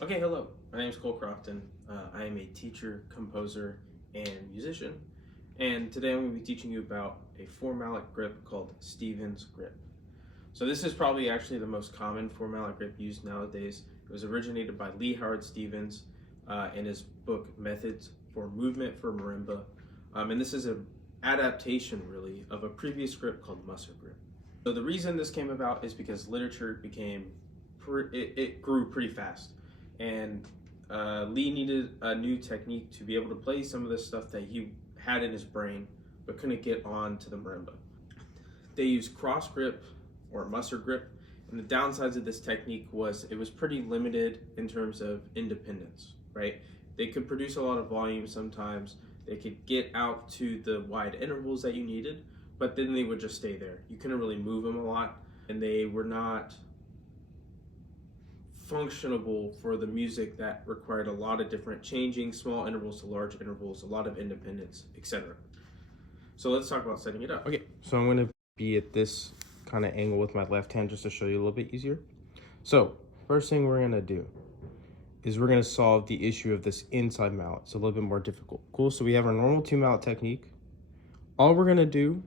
Okay, hello. My name is Cole Crofton. I am a teacher, composer, and musician. And today I'm going to be teaching you about a 4-mallet grip called Stevens grip. So this is probably actually the most common 4-mallet grip used nowadays. It was originated by Lee Howard Stevens in his book Methods for Movement for Marimba. And this is an adaptation, really, of a previous grip called Musser grip. So the reason this came about is because literature it grew pretty fast, and Lee needed a new technique to be able to play some of the stuff that he had in his brain but couldn't get on to the marimba. They used cross grip or Musser grip, and the downsides of this technique was it was pretty limited in terms of independence, right? They could produce a lot of volume sometimes, they could get out to the wide intervals that you needed, but then they would just stay there. You couldn't really move them a lot, and they were not functionable for the music that required a lot of different changing small intervals to large intervals, a lot of independence, etc. So let's talk about setting it up. Okay, so I'm going to be at this kind of angle with my left hand just to show you a little bit easier. So first thing we're going to do is we're going to solve the issue of this inside mallet. It's a little bit more difficult. Cool, so we have our normal 2-mallet technique. All we're going to do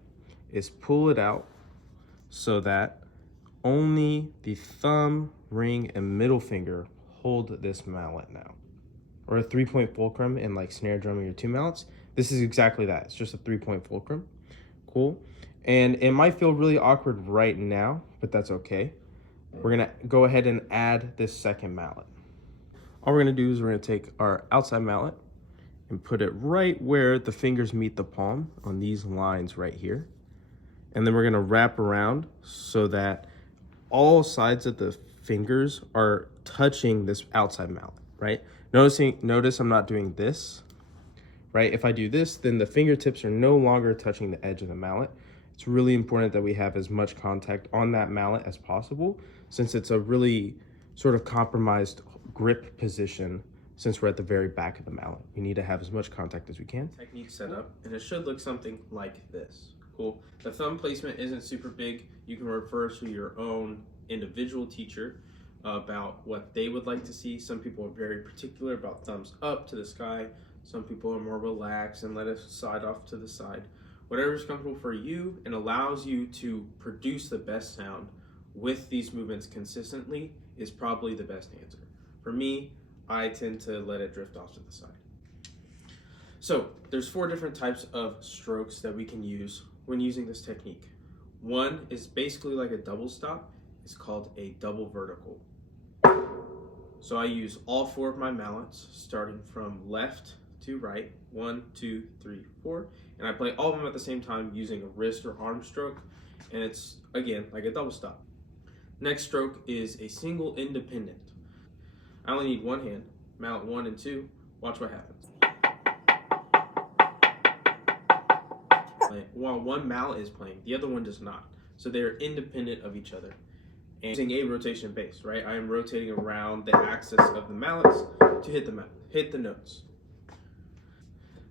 is pull it out so that only the thumb, ring, and middle finger hold this mallet now. Or a 3-point fulcrum in like snare drumming or 2-mallets. This is exactly that. It's just a 3-point fulcrum. Cool. And it might feel really awkward right now, but that's okay. We're gonna go ahead and add this second mallet. All we're gonna do is we're gonna take our outside mallet and put it right where the fingers meet the palm on these lines right here. And then we're gonna wrap around so that all sides of the fingers are touching this outside mallet, right? Notice I'm not doing this, right? If I do this, then the fingertips are no longer touching the edge of the mallet. It's really important that we have as much contact on that mallet as possible, since it's a really sort of compromised grip position. Since we're at the very back of the mallet, we need to have as much contact as we can. Technique set up, and it should look something like this. Cool. The thumb placement isn't super big. You can refer to your own individual teacher about what they would like to see. Some people are very particular about thumbs up to the sky. Some people are more relaxed and let it slide off to the side. Whatever is comfortable for you and allows you to produce the best sound with these movements consistently is probably the best answer. For me, I tend to let it drift off to the side. So there's 4 different types of strokes that we can use when using this technique. One is basically like a double stop. It's called a double vertical. So I use all 4 of my mallets starting from left to right, 1, 2, 3, 4, and I play all of them at the same time using a wrist or arm stroke, and it's again like a double stop. Next stroke is a single independent. I only need one hand, mallet 1 and 2, watch what happens. While one mallet is playing, the other one does not. So they're independent of each other. And using a rotation bass, right? I am rotating around the axis of the mallets to hit the notes.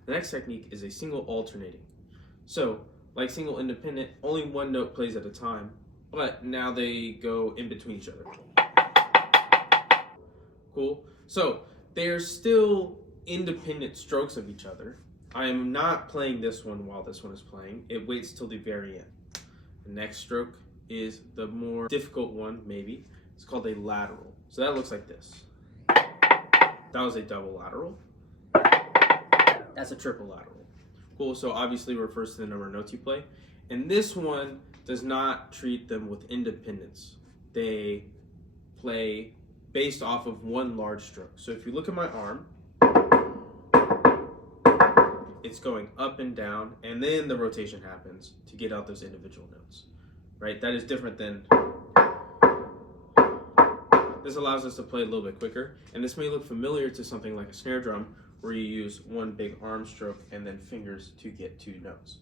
The next technique is a single alternating. So, like single independent, only one note plays at a time, but now they go in between each other. Cool. So they're still independent strokes of each other. I am not playing this one while this one is playing. It waits till the very end. The next stroke is the more difficult one, maybe. It's called a lateral. So that looks like this. That was a double lateral. That's a triple lateral. Cool, so obviously refers to the number of notes you play. And this one does not treat them with independence. They play based off of one large stroke. So if you look at my arm, it's going up and down, and then the rotation happens to get out those individual notes, right? That is different than, this allows us to play a little bit quicker, and this may look familiar to something like a snare drum, where you use one big arm stroke and then fingers to get 2 notes.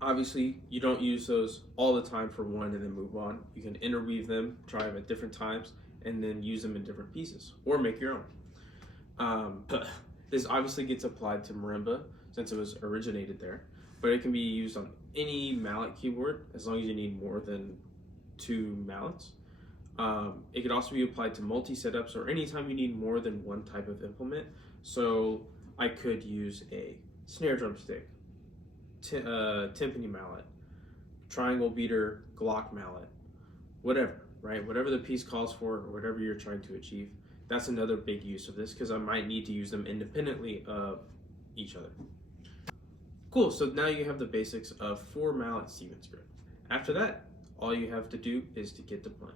Obviously, you don't use those all the time for one and then move on. You can interweave them, try them at different times, and then use them in different pieces, or make your own. This obviously gets applied to marimba since it was originated there, but it can be used on any mallet keyboard as long as you need more than 2 mallets. It could also be applied to multi-setups or anytime you need more than one type of implement. So I could use a snare drum stick, timpani mallet, triangle beater, Glock mallet, whatever, right? Whatever the piece calls for or whatever you're trying to achieve. That's another big use of this because I might need to use them independently of each other. Cool, so now you have the basics of 4 mallet Stevens grip. After that, all you have to do is to get to playing.